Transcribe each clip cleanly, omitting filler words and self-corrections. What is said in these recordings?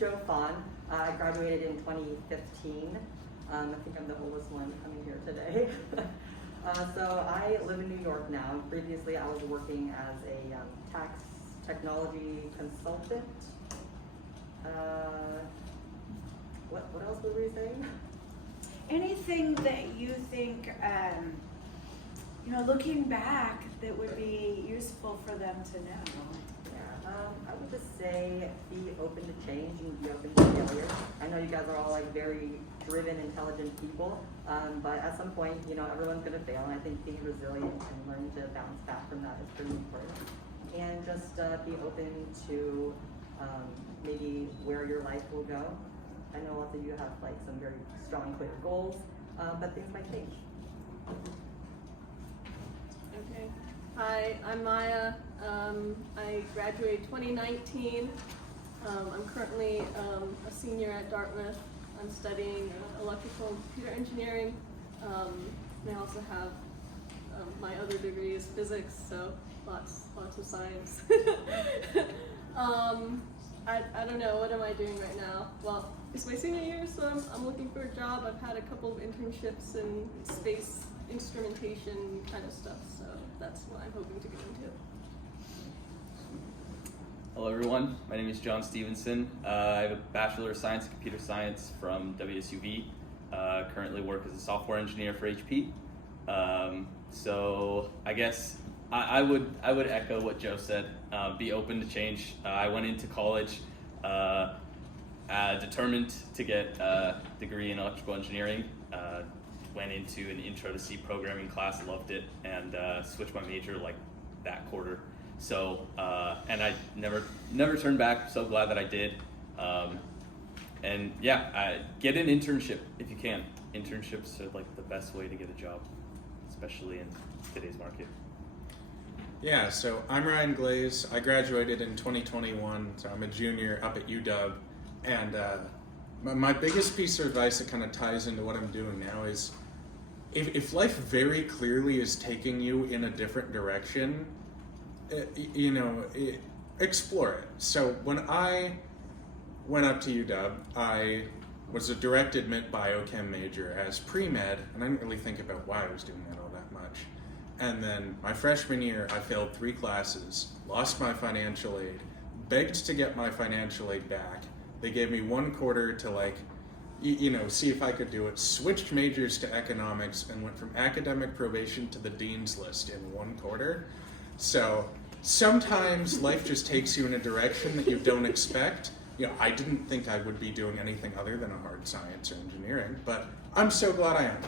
Joe Fawn. I graduated in 2015. I think I'm the oldest one coming here today. So I live in New York now. Previously, I was working as a tax technology consultant. What else were we saying? Anything that you think, looking back, that would be useful for them to know? Yeah, I would just say be open to change and be open to failure. I know you guys are all like very driven, intelligent people, but at some point, everyone's going to fail, and I think being resilient and learning to bounce back from that is pretty important. And just be open to maybe where your life will go. I know lots of you have like some very strong, clear goals, but things might change. Okay. Hi, I'm Maya. I graduated 2019. I'm currently a senior at Dartmouth. I'm studying electrical and computer engineering. I also have my other degree is physics, so lots of science. I don't know, what am I doing right now? Well, it's my senior year, so I'm looking for a job. I've had a couple of internships in space instrumentation kind of stuff, so that's what I'm hoping to get into. Hello everyone, my name is John Stevenson. I have a Bachelor of Science in Computer Science from WSUV. Currently work as a software engineer for HP. So I guess I would echo what Joe said. Be open to change. I went into college determined to get a degree in electrical engineering. Went into an intro to C programming class, loved it, and switched my major like that quarter. So and I never turned back. So glad that I did. And yeah, get an internship if you can. Internships are like the best way to get a job, especially in today's market. Yeah, so I'm Ryan Glaze. I graduated in 2021, so I'm a junior up at UW. And my biggest piece of advice that kind of ties into what I'm doing now is if life very clearly is taking you in a different direction, explore it. So when I went up to UW, I was a direct admit biochem major as pre-med, and I didn't really think about why I was doing that all that much. And then my freshman year, I failed 3 classes, lost my financial aid, begged to get my financial aid back. They gave me 1 quarter to see if I could do it, switched majors to economics, and went from academic probation to the dean's list in 1 quarter. So sometimes life just takes you in a direction that you don't expect. I didn't think I would be doing anything other than a hard science or engineering, but I'm so glad I am.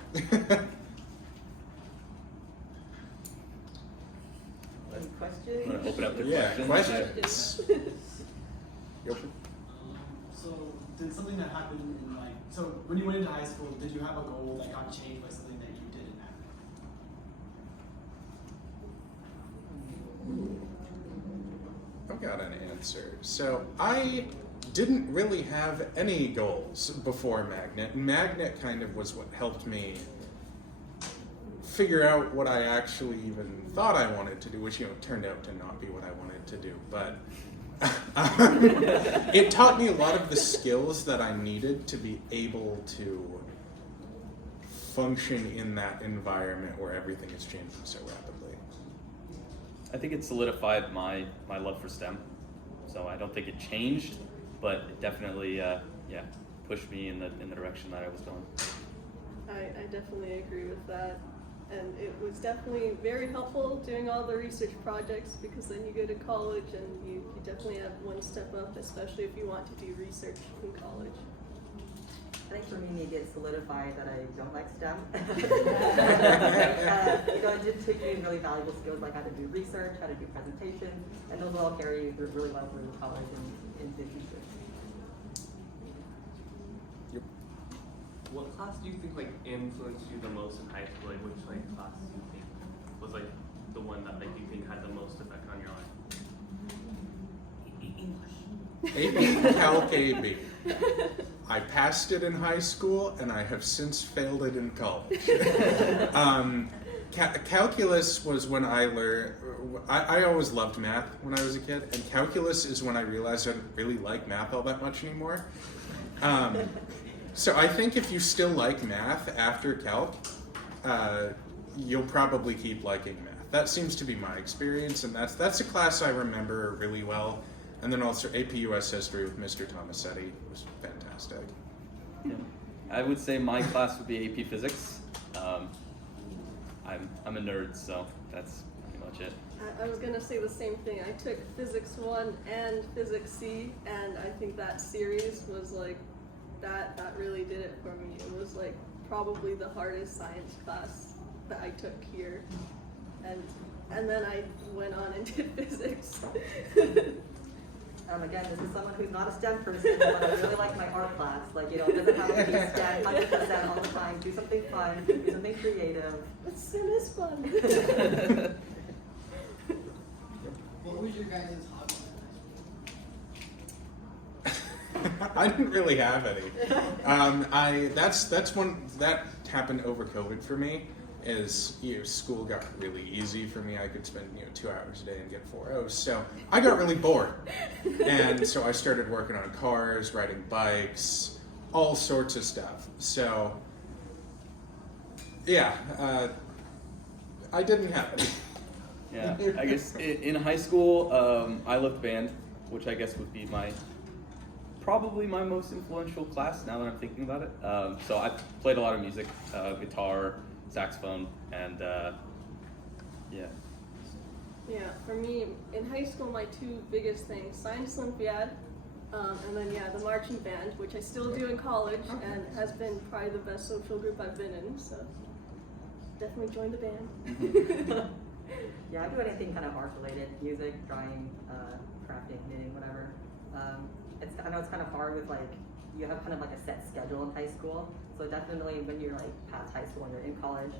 Any questions? I'm gonna open up the Questions. Yep. So did something that happened so when you went into high school, did you have a goal that got changed by something that you did in that? I've got an answer. So I didn't really have any goals before Magnet. Magnet kind of was what helped me figure out what I actually even thought I wanted to do, which turned out to not be what I wanted to do. But it taught me a lot of the skills that I needed to be able to function in that environment where everything is changing so rapidly. I think it solidified my love for STEM. So I don't think it changed, but it definitely pushed me in the direction that I was going. I definitely agree with that. And it was definitely very helpful doing all the research projects, because then you go to college and you definitely have one step up, especially if you want to do research in college. I think for me, maybe it solidified that I don't like STEM. It did take me really valuable skills like how to do research, how to do presentations, and those all carry you really well through college and into the future. What class do you think influenced you the most in high school? Which class do you think was the one that you think had the most effect on your life? AP Calc AB. I passed it in high school, and I have since failed it in college. calculus was when I learned. I always loved math when I was a kid, and calculus is when I realized I didn't really like math all that much anymore. So I think if you still like math after calc, you'll probably keep liking math. That seems to be my experience, and that's a class I remember really well. And then also AP US History with Mr. Tomasetti was fantastic. Yeah. I would say my class would be AP Physics. I'm a nerd, so that's pretty much it. I was gonna say the same thing. I took Physics 1 and Physics C, and I think that series was like, that really did it for me. It was like probably the hardest science class that I took here. And then I went on and did physics. Again, this is someone who's not a STEM person, but I really like my art class. Like, it doesn't have to be STEM 100% all the time. Do something fun, do something creative. But STEM is fun. What was your guys' hobby in high school? I didn't really have any. That's one that happened over COVID for me. Is school got really easy for me. I could spend 2 hours a day and get 4 O's. So I got really bored, and so I started working on cars, riding bikes, all sorts of stuff. So yeah, I didn't have any. Yeah, I guess in high school, I loved band, which I guess would be probably my most influential class now that I'm thinking about it. So I played a lot of music, guitar, saxophone, and yeah. Yeah, for me, in high school, my two biggest things, Science Olympiad, and then the marching band, which I still do in college, and has been probably the best social group I've been in, so definitely join the band. Yeah, I do anything kind of art related, music, drawing, crafting, knitting, whatever. I know it's kind of hard with you have kind of a set schedule in high school. So definitely when you're past high school and you're in college,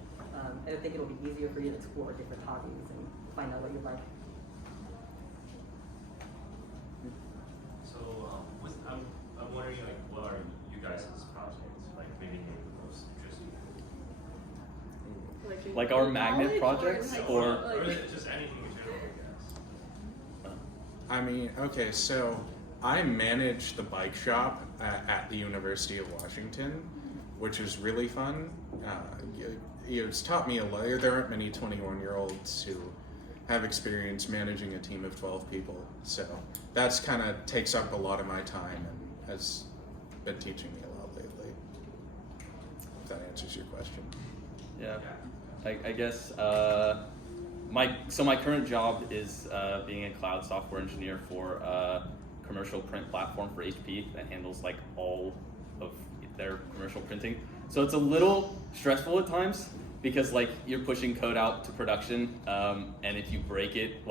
I think it'll be easier for you to explore different hobbies and find out what you like. So I'm wondering what are you guys' projects? Maybe the most interesting. Like our in magnet college projects, in high or school, Or is it just anything in general, I guess? I mean, okay, so I manage the bike shop at the University of Washington, which is really fun. It's taught me a lot. There aren't many 21-year-olds who have experience managing a team of 12 people, so that's kind of takes up a lot of my time and has been teaching me a lot lately. If that answers your question. yeah. I guess my current job is being a cloud software engineer for a commercial print platform for HP that handles all of their commercial printing. So it's a little stressful at times because you're pushing code out to production, and if you break it,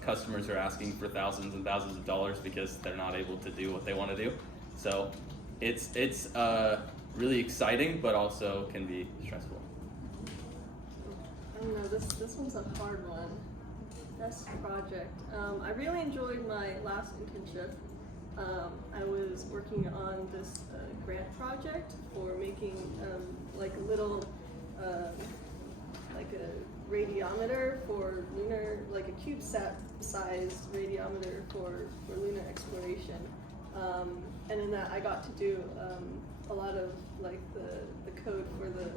customers are asking for thousands and thousands of dollars because they're not able to do what they want to do. So it's really exciting, but also can be stressful. I don't know, this one's a hard one. Best project. I really enjoyed my last internship. I was working on this grant project for making a little a radiometer for lunar, a CubeSat sized radiometer for lunar exploration. And in that I got to do a lot of the code for the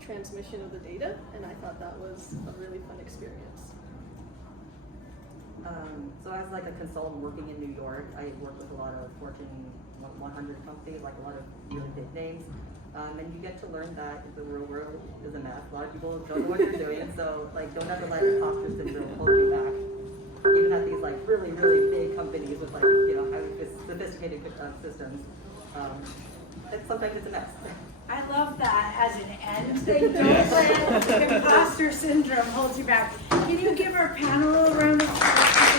transmission of the data, and I thought that was a really fun experience. So as a consultant working in New York, I work with a lot of Fortune 100 companies, a lot of really big names. And you get to learn that the real world is a mess. A lot of people don't know what you're doing, so don't ever let imposter syndrome hold you back. Even at these really, really big companies with highly sophisticated systems, sometimes it's a mess. I love that as an end thing. Don't let imposter syndrome hold you back. Can you give our panel a round of applause?